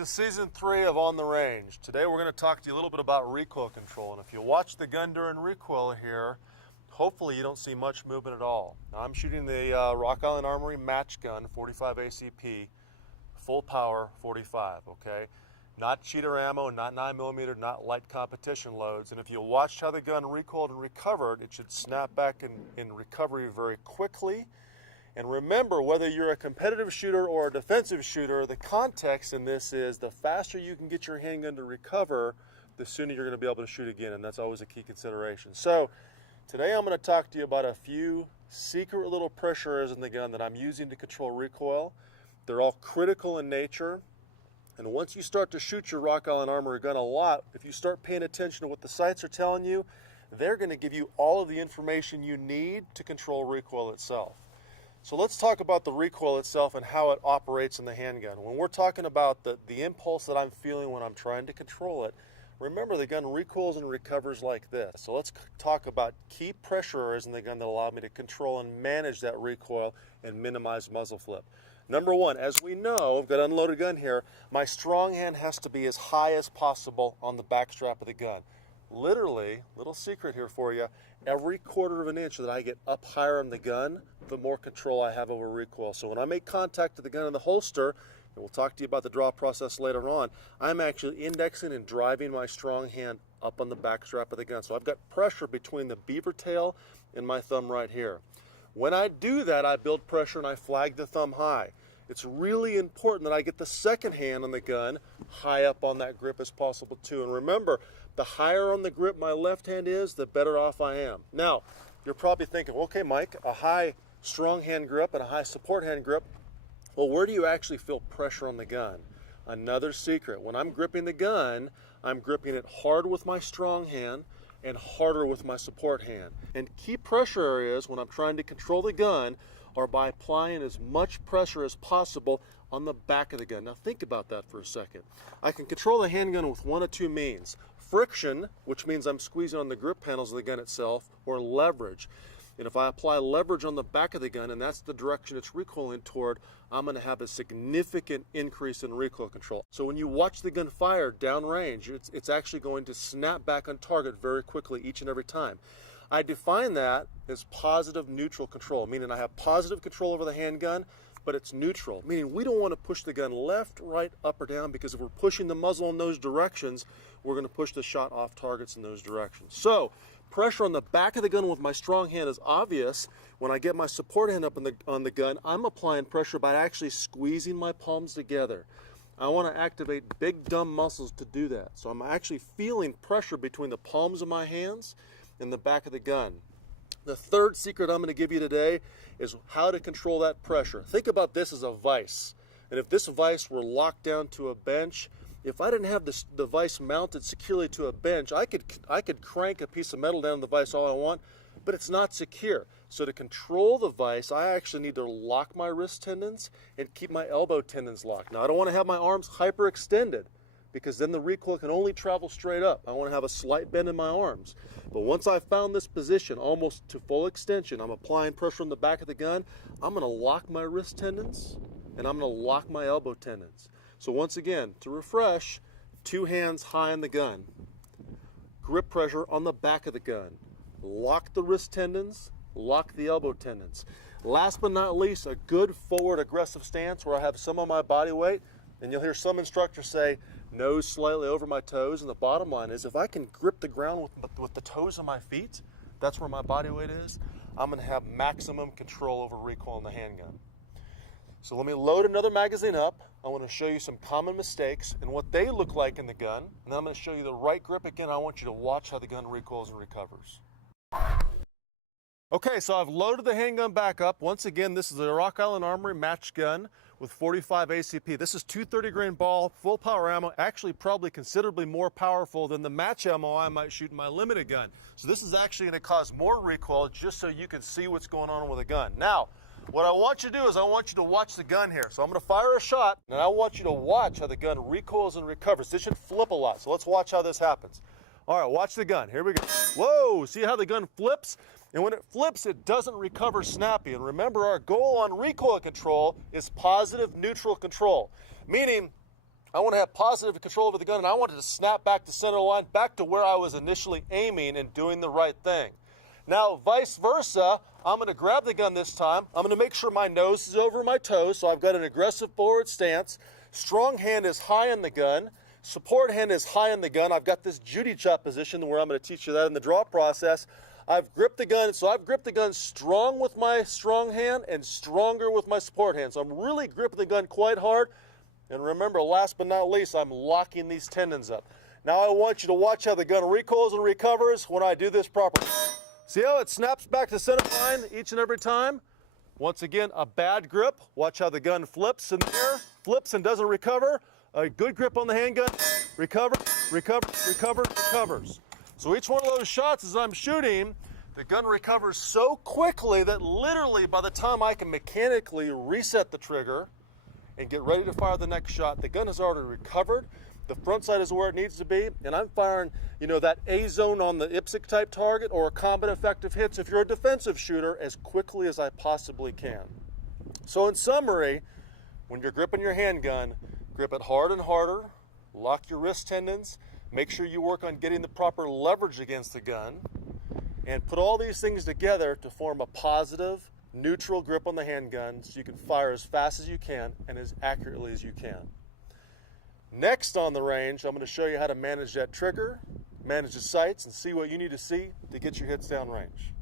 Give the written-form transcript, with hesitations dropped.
to Season 3 of On the Range. Today we're going to talk to you a little bit about recoil control. And if you watch the gun during recoil here, hopefully you don't see much movement at all. Now, I'm shooting the Rock Island Armory match gun, 45 ACP, full power 45, okay? Not cheater ammo, not 9mm, not light competition loads. And if you watched how the gun recoiled and recovered, it should snap back in recovery very quickly. And remember, whether you're a competitive shooter or a defensive shooter, the context in this is the faster you can get your handgun to recover, the sooner you're going to be able to shoot again, and that's always a key consideration. So today I'm going to talk to you about a few secret little pressure areas in the gun that I'm using to control recoil. They're all critical in nature, and once you start to shoot your Rock Island Armory gun a lot, if you start paying attention to what the sights are telling you, they're going to give you all of the information you need to control recoil itself. So let's talk about the recoil itself and how it operates in the handgun. When we're talking about the impulse that I'm feeling when I'm trying to control it, remember the gun recoils and recovers like this. So let's talk about key pressure areas in the gun that allow me to control and manage that recoil and minimize muzzle flip. Number one, as we know, I've got an unloaded gun here, my strong hand has to be as high as possible on the back strap of the gun. Literally, little secret here for you, every quarter of an inch that I get up higher on the gun, the more control I have over recoil. So when I make contact to the gun in the holster, and we'll talk to you about the draw process later on, I'm actually indexing and driving my strong hand up on the back strap of the gun. So I've got pressure between the beaver tail and my thumb right here. When I do that, I build pressure and I flag the thumb high. It's really important that I get the second hand on the gun high up on that grip as possible too. And remember, the higher on the grip my left hand is, the better off I am. Now, you're probably thinking, okay, Mike, a high strong hand grip and a high support hand grip, well, where do you actually feel pressure on the gun? Another secret, when I'm gripping the gun, I'm gripping it hard with my strong hand and harder with my support hand. And key pressure areas when I'm trying to control the gun are by applying as much pressure as possible on the back of the gun. Now think about that for a second. I can control the handgun with one of two means. Friction, which means I'm squeezing on the grip panels of the gun itself, or leverage. And if I apply leverage on the back of the gun, and that's the direction it's recoiling toward, I'm going to have a significant increase in recoil control. So when you watch the gun fire downrange, it's actually going to snap back on target very quickly each and every time. I define that as positive neutral control, meaning I have positive control over the handgun, but it's neutral, meaning we don't want to push the gun left, right, up, or down, because if we're pushing the muzzle in those directions, we're going to push the shot off targets in those directions. So pressure on the back of the gun with my strong hand is obvious. When I get my support hand up on the gun, I'm applying pressure by actually squeezing my palms together. I want to activate big dumb muscles to do that. So I'm actually feeling pressure between the palms of my hands and the back of the gun. The third secret I'm going to give you today is how to control that pressure. Think about this as a vise. And if this vise were locked down to a bench, if I didn't have the vise mounted securely to a bench, I could crank a piece of metal down the vise all I want, but it's not secure. So to control the vise, I actually need to lock my wrist tendons and keep my elbow tendons locked. Now, I don't want to have my arms hyperextended, because then the recoil can only travel straight up. I want to have a slight bend in my arms. But once I've found this position, almost to full extension, I'm applying pressure on the back of the gun, I'm going to lock my wrist tendons and I'm going to lock my elbow tendons. So once again, to refresh, two hands high on the gun, grip pressure on the back of the gun, lock the wrist tendons, lock the elbow tendons. Last but not least, a good forward aggressive stance where I have some of my body weight, and you'll hear some instructors say, nose slightly over my toes, and the bottom line is if I can grip the ground with the toes of my feet, that's where my body weight is, I'm going to have maximum control over recoil in the handgun. So let me load another magazine up. I want to show you some common mistakes and what they look like in the gun, and then I'm going to show you the right grip again. I want you to watch how the gun recoils and recovers. Okay, so I've loaded the handgun back up. Once again, this is a Rock Island Armory match gun with 45 ACP. This is 230 grain ball, full power ammo, actually probably considerably more powerful than the match ammo I might shoot in my limited gun. So this is actually going to cause more recoil just so you can see what's going on with a gun. Now, what I want you to do is I want you to watch the gun here. So I'm going to fire a shot, and I want you to watch how the gun recoils and recovers. This should flip a lot, so let's watch how this happens. All right, watch the gun. Here we go. Whoa, see how the gun flips? And when it flips, it doesn't recover snappy. And remember, our goal on recoil control is positive neutral control, meaning I want to have positive control over the gun, and I want it to snap back to center line, back to where I was initially aiming and doing the right thing. Now, vice versa, I'm going to grab the gun this time. I'm going to make sure my nose is over my toes, so I've got an aggressive forward stance. Strong hand is high on the gun. Support hand is high on the gun. I've got this Judy chop position where I'm going to teach you that in the draw process. I've gripped the gun, so I've gripped the gun strong with my strong hand and stronger with my support hand. So I'm really gripping the gun quite hard. And remember, last but not least, I'm locking these tendons up. Now I want you to watch how the gun recoils and recovers when I do this properly. See how it snaps back to center line each and every time? Once again, a bad grip. Watch how the gun flips in the air, flips and doesn't recover. A good grip on the handgun, recover, recover, recover, recovers. So each one of those shots as I'm shooting, the gun recovers so quickly that literally by the time I can mechanically reset the trigger and get ready to fire the next shot, the gun has already recovered. The front sight is where it needs to be, and I'm firing, that A zone on the IPSC type target or a combat effective hits if you're a defensive shooter as quickly as I possibly can. So in summary, when you're gripping your handgun, grip it hard and harder, lock your wrist tendons, make sure you work on getting the proper leverage against the gun, and put all these things together to form a positive, neutral grip on the handgun so you can fire as fast as you can and as accurately as you can. Next on the range, I'm going to show you how to manage that trigger, manage the sights, and see what you need to see to get your hits down range.